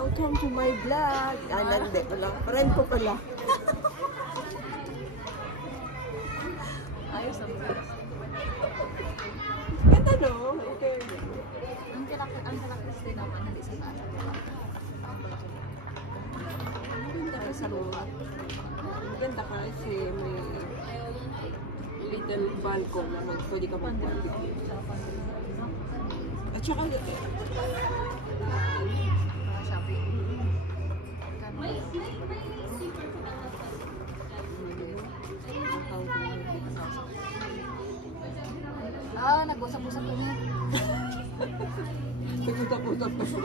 Welcome to my vlog. Hindi pala. Friend ko pala. Ayos ang vlog. Ganda no? Okay. Ang kalakis din naman, hindi sa taas. Ganda sa loob. Ganda kasi may little balcony na pwede ka mag-barbecue. At saka nag-usap-usap kami. nag-usap-usap pa siya.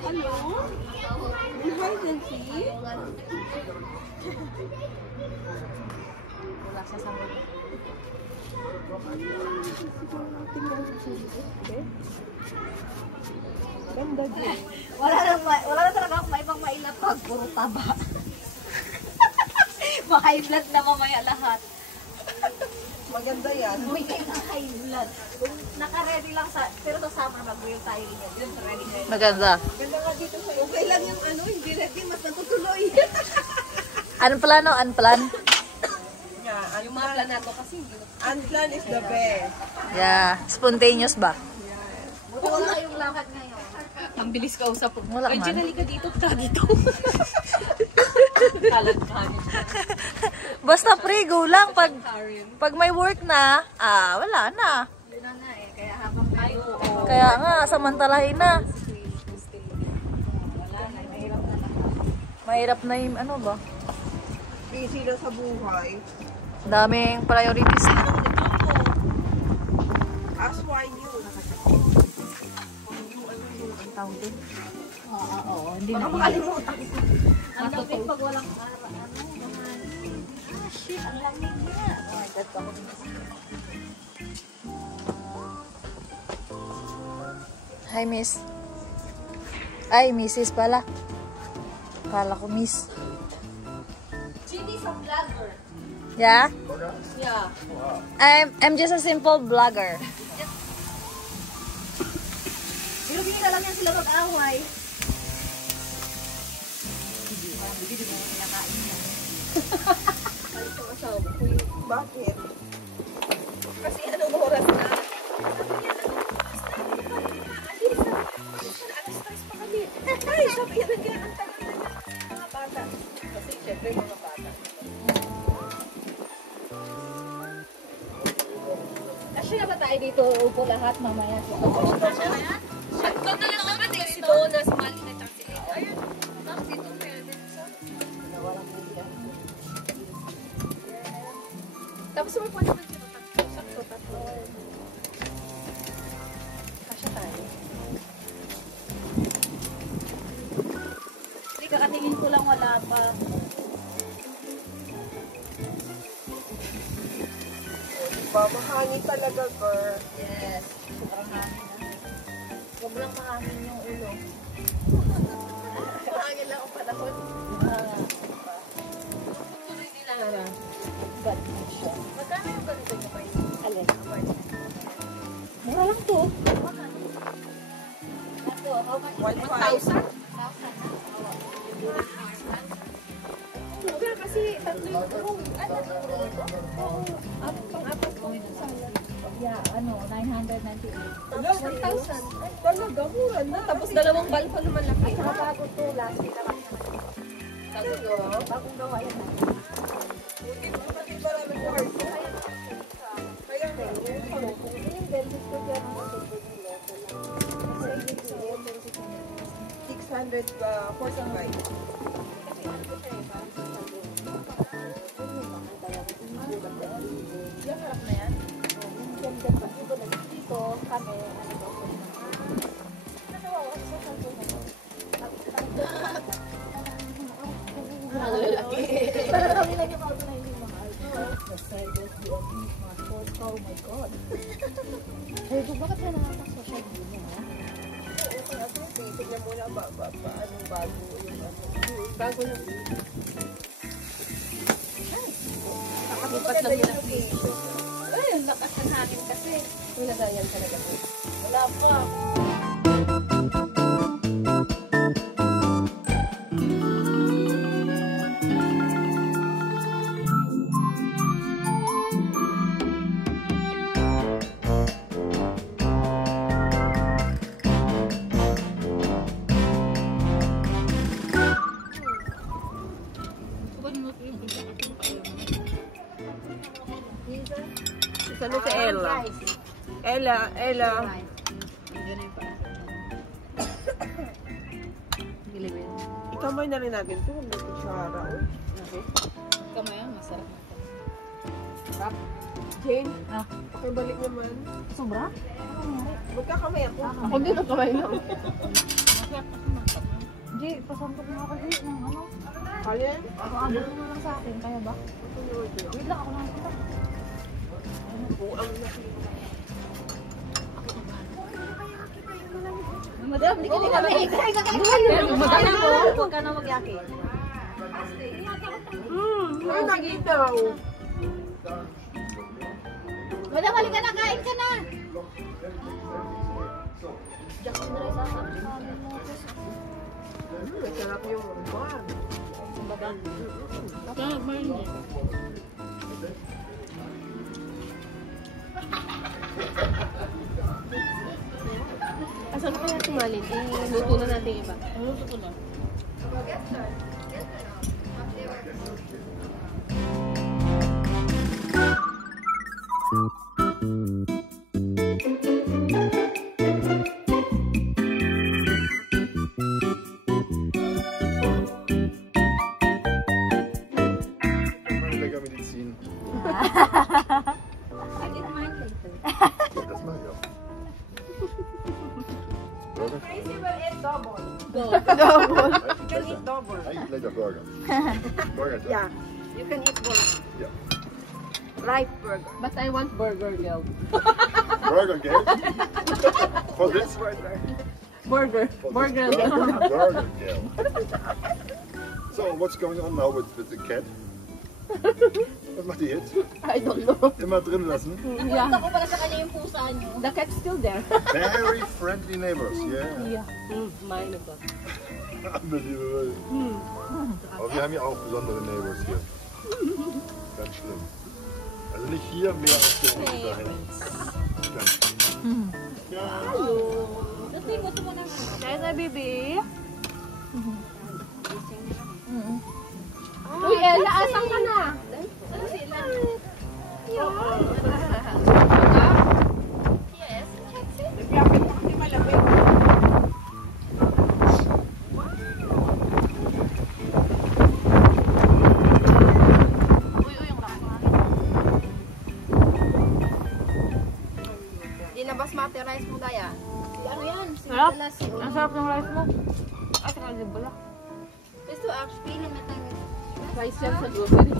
Hello? May hide and seek? Wala sa samay. Ganda din. Wala na talaga akong maibang mailapag. Puro taba. Ma-high blood na mamaya lahat. Maganda yan. Uy, kayo na high blood. Naka-ready lang sa, pero sa summer mag-real tayo yun. Yun, ready. Maganda. Ganda nga dito sa okay lang yung hindi ready, mas natutuloy. Unplan o unplan? Yeah, Yung mga planato kasi. unplan is the best. Yeah. Spontaneous ba? Buto wala kayong lakad ngayon. Ang bilis ka usap. Wala man. Generally ka dito, ka dito. Kalat-kanin. Basta pre, go lang. Pag may work na, wala na. Yun na nga eh. Kaya habang tayo, Kaya nga, samantalahin na. wala na. Mahirap na lahat. Mahirap na yung ano ba? Busy na sa buhay. Daming priorities. As why you. Ang tawag din. Oo, hindi na. Makalimutan. Ang lamig pag walang shit, ang lamig niya. Oh my God, ako. Hi, miss. Ay, missis pala. Kala ko miss. Chini's a vlogger. Yeah? Yeah. I'm just a simple vlogger. Pero hindi na lang yan sila mag-away. Bakit? Kasi anong oras na? Alas-tres pa kami. Ay, sabi yan ang tagal na mga bata. Kasi syempre mga bata. Kasya ba tayo dito? Upo lahat mamaya. Kasya na yan? Doon na lang naman eh. Si Donna, si Mali na si Lito. Ayun. Tapos dito pwede. Tapos may pa naman dito. Sakto. Kasya tayo. Hindi, kakatingin ko lang wala pa. Mahangin talaga, girl. Yes. Sobrang hangin na. Sobrang mahangin yung ulo. Mahangin lang ang panahon. Tuloy nila Lara. Bad na siya. Magkano yung ganito niyo kayo? Alin? Mura lang to. Magkano? Ito, how much? 1,000. 1,000? Mura kasi tatlo yung room. Tatlo yung room ito? Oo. Pang-apat ko ito sa yeah, 998. Tapos 1,000. Ay, talaga, mura na. Tapos dalawang balko naman laki. At saka bago to, last week na kami naman. Bagong gawa yan. Hindi mo kasi marami ko hard ko. Kaya nga, yung dentist ko dyan ang matutulog nila. 645. Yung harap na yan? Dito kami, Ang lalaki. kami lang yung auto na hindi mahal. Oh my God. Ay, bakit na nakaka-social media? Tingnan mo na anong bago yung bago yung Nakalipat lang yun ang video. Ay, ang lakas ng hangin kasi. nilagayan talaga. Wala pa. Ella. Ganun pa. Gilibin. Ikamay na rin natin ito. May kutsara. Okay. Kamay yan, masarap na ito. Rap. Jane, Ah. pakibalik naman. Sobra? Magkakamay ako. Ako din ang kamay lang. Jay, pasampot mo ako dito ng ano. Kaya? Paabot mo lang sa akin, kaya ba? Wait lang, ako lang kita. Buang na. Madam, hindi ka kami. Madami mo, huwag ka na magyaki. Ay, nagitaw. Madam, halika na, kain ka na. Masarap yung bar. Asan kaya tumalin? Luto na natin iba. Luto ko na. Lecker Medizin. Das mache ich auch. Burger? Crazy will eat double. Double. You can eat double. Eigentlich lecker Burger. Burger. Yeah. You can eat both. Yeah. Light burger. But I want burger, girl. Burger, gell? For this? Burger. For Burger, this girl. burger, gell? So, what's going on now with the cat? Was macht ihr jetzt? I don't know. Immer drin lassen? Yeah. Ako pala sa kanya yung pusa niyo. The cat's still there. Very friendly neighbors, yeah. Yeah. Meine Gott. Unbelievable. Aber wir haben ja auch besondere neighbors hier. Ganz schlimm. Also nicht hier, mehr auf der Ecke da hinten. Ganz schlimm. Ja. Guys, baby. Uy, Ella, asan ka na? Nagpapit pa kasi malamig. Di na basmati rice mo, Daya. Ano yan? Sarap. Ang sarap ng rice mo. Ay, saka di bala. Gusto actually na matang. Rice yan sa grocery.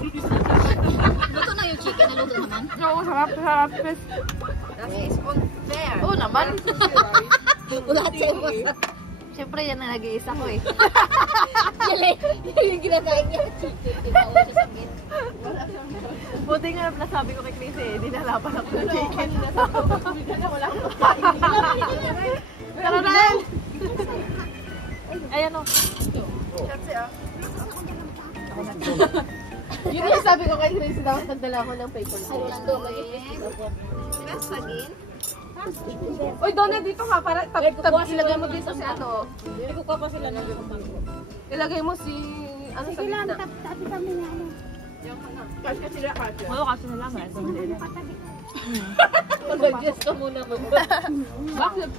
Luto na yung chicken. Naluto naman. Oo, sarap. Sarap. That is unfair. Oo naman. Wala sa'yo. Siyempre yan na nag-iisa ko eh. Yung ginagain niya chicken. Di ba ako sasangin? Buti nga nasabi ko kay Chris eh. Dinalapan ako ng chicken. Wala akong Tara na! Ayan o. Yun yung sabi ko kay Chris. Dapat nagdala ako ng paper. Orlando, best again. Uy, Donna, dito ka. Para ilagay mo dito si ano. Hindi ko pa sila na Ilagay mo si... Ano sa gitna? Tabi kami na ano. Kasi sila kasi. Oo, kasi na lang. Mag-adjust ka muna mo. Bakit?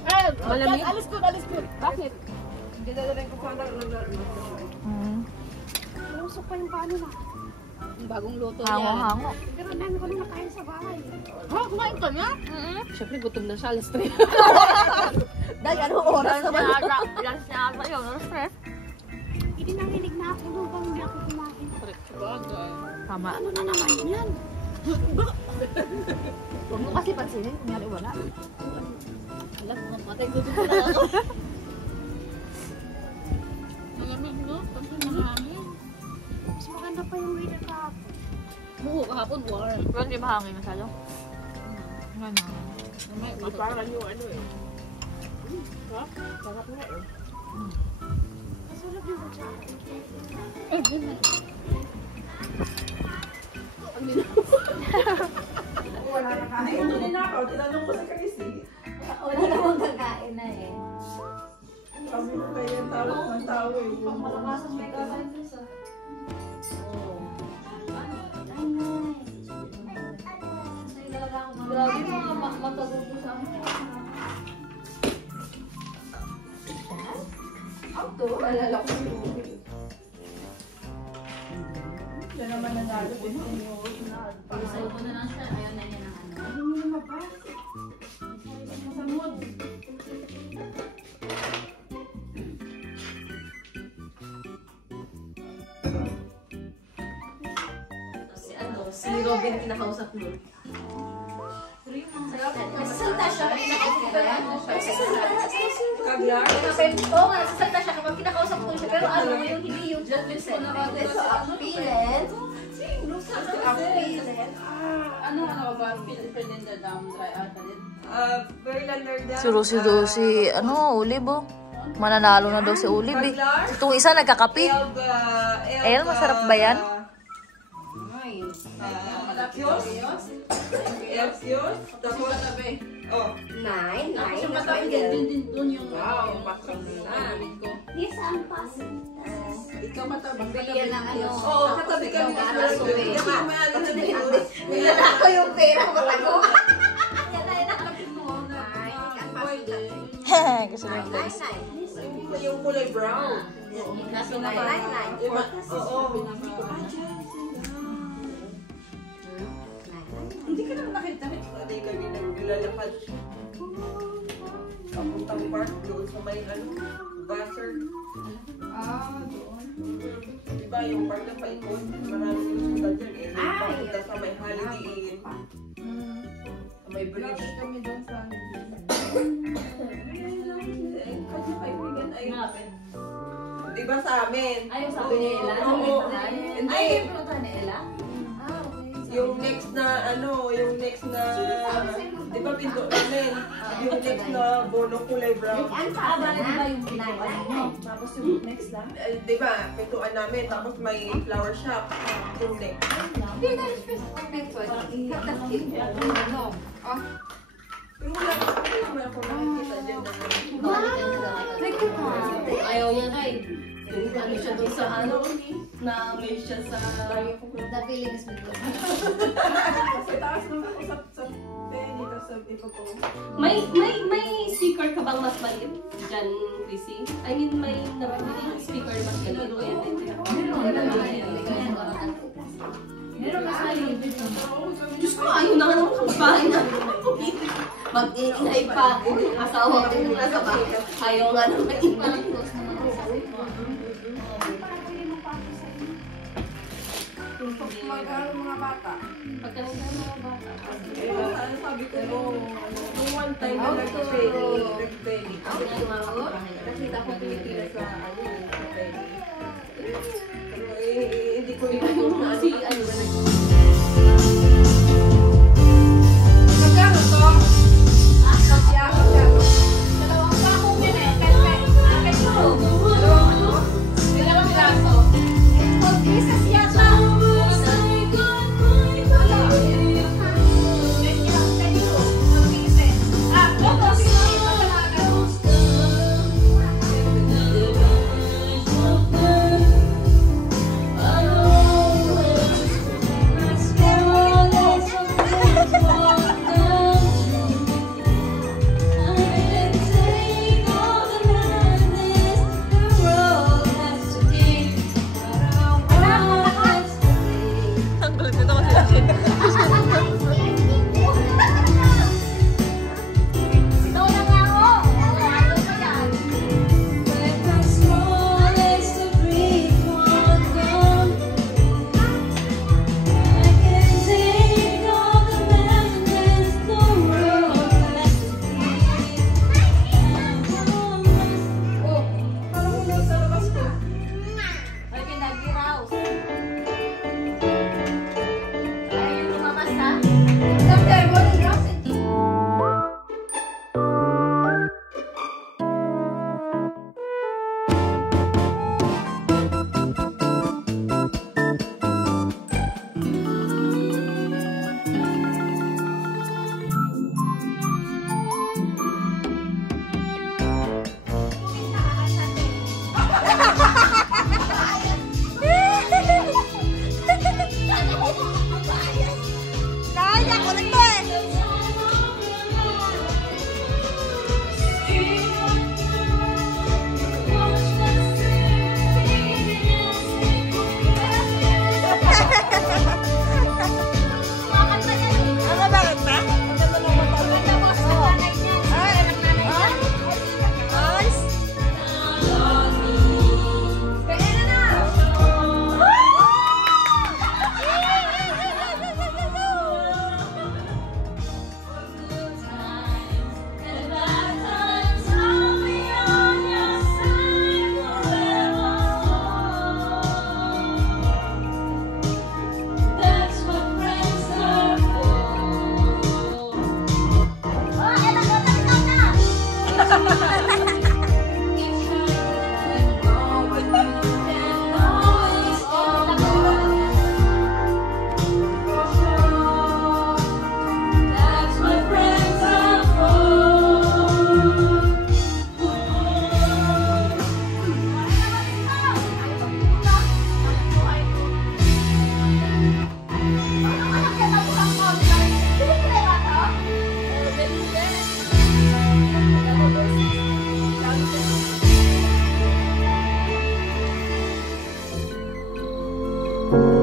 Malamig? Alis ko. Bakit? Dinadaling ko sana. Lusok pa yung paano na. Bagong luto Hango. Pero dami ko na nakain sa bahay. Ha? Kumain ka na? Siyempre, gutom na siya. Alas 3. Dahil anong oras naman? Alas na ata yun. Alas 3. Hindi nanginig na ako nung kami ako kumain. Tama. Ano na naman yan? Huwag mo kasi pansinin. Kunyari wala. Alam mo, matay gutom ko na ako. Malamig no? Pansin na hangin. Mas maganda pa yung weather kahapon. Oo, kahapon warm. Pero hindi mahangin masyado. Ano? Parang yung ano eh. Sarap nga eh. Kasulog yung kutsara. Wala na kain. Hindi na ako. Tinanong ko si Chrissy. Wala namang kakain na eh. Sabi ko kaya tawag ng tao eh. Malakasan may kakain na sa. Grabe mga matagubo sa amin. Ito, alala ko si Ruby. Siya naman nanalo din yung Pag-usaw ko na lang siya, ayaw na niya ng ano. Ayaw mo lumabas. Masamod. Si Robin kinakausap mo. Nagsasalta siya. Kagyar? Oo nga, nagsasalta siya kapag kinakausap ko siya. Pero ano, yung hindi yung just listen. So, appealant. Appealant. Ano ba? Philinda Dam, dry ata din. Verlander daw. Si Olive oh. Mananalo na daw si Olive eh. Itong isa nagkakape. El, masarap ba yan? Elsios. Tapos, oh, 9. Tapos yung katabi din doon yung Wow, yung pasangilan. ko. Yes, ang pasin. Ikaw matabang Bigyan ng ano. Oo, katabi kami sa Elsios. Bigyan ako yung pera ko matago. Gusto mo yung guys. Yung kulay brown. Kaso na Oo. Hindi ka naman nakita. Hindi kami naglalakad. Papuntang park doon sa may Vassar. doon. Diba yung park na paikot? Maraming yung sugal dyan eh. Papunta sa may Holiday Inn. Sa may bridge. Kami doon sa Kasi kaibigan ay... Hanapin. Diba sa amin? Ay, yung sabi ni Ella? Oo. Ay, yung pinuntahan ni Ella? Yung next na di ba pinto namin? Yung next na bono kulay brown. Bali ba yung pinuntahan mo? Tapos yung next lang? Di ba, pintuan namin, tapos may flower shop. Yung next. Pero wala naman ako nakikita dyan na Ayaw niya na eh. Ano siya doon sa ano? Na may siya sa... Sa taas ng sa dito sa ito ko. May speaker ka bang mas maliit dyan, Chrissy? I mean, may nabibili speaker mas maliit. Meron na sa Diyos ko, ayaw na nga naman kababae na. Mag-iinay pa. Asawa ko yung nasa bahay. Ayaw nga naman inay. Mag-aaral mga bata. Pagka nagdaan mga bata. Ano sabi ko nung one time na nag-belly. Nakita ko pinipila sa sa belly. Pero hindi ko rin na Si ano ba magkano to? Dalawang pakong yan eh. Dalawang piraso. Pag-isas yata. Bye.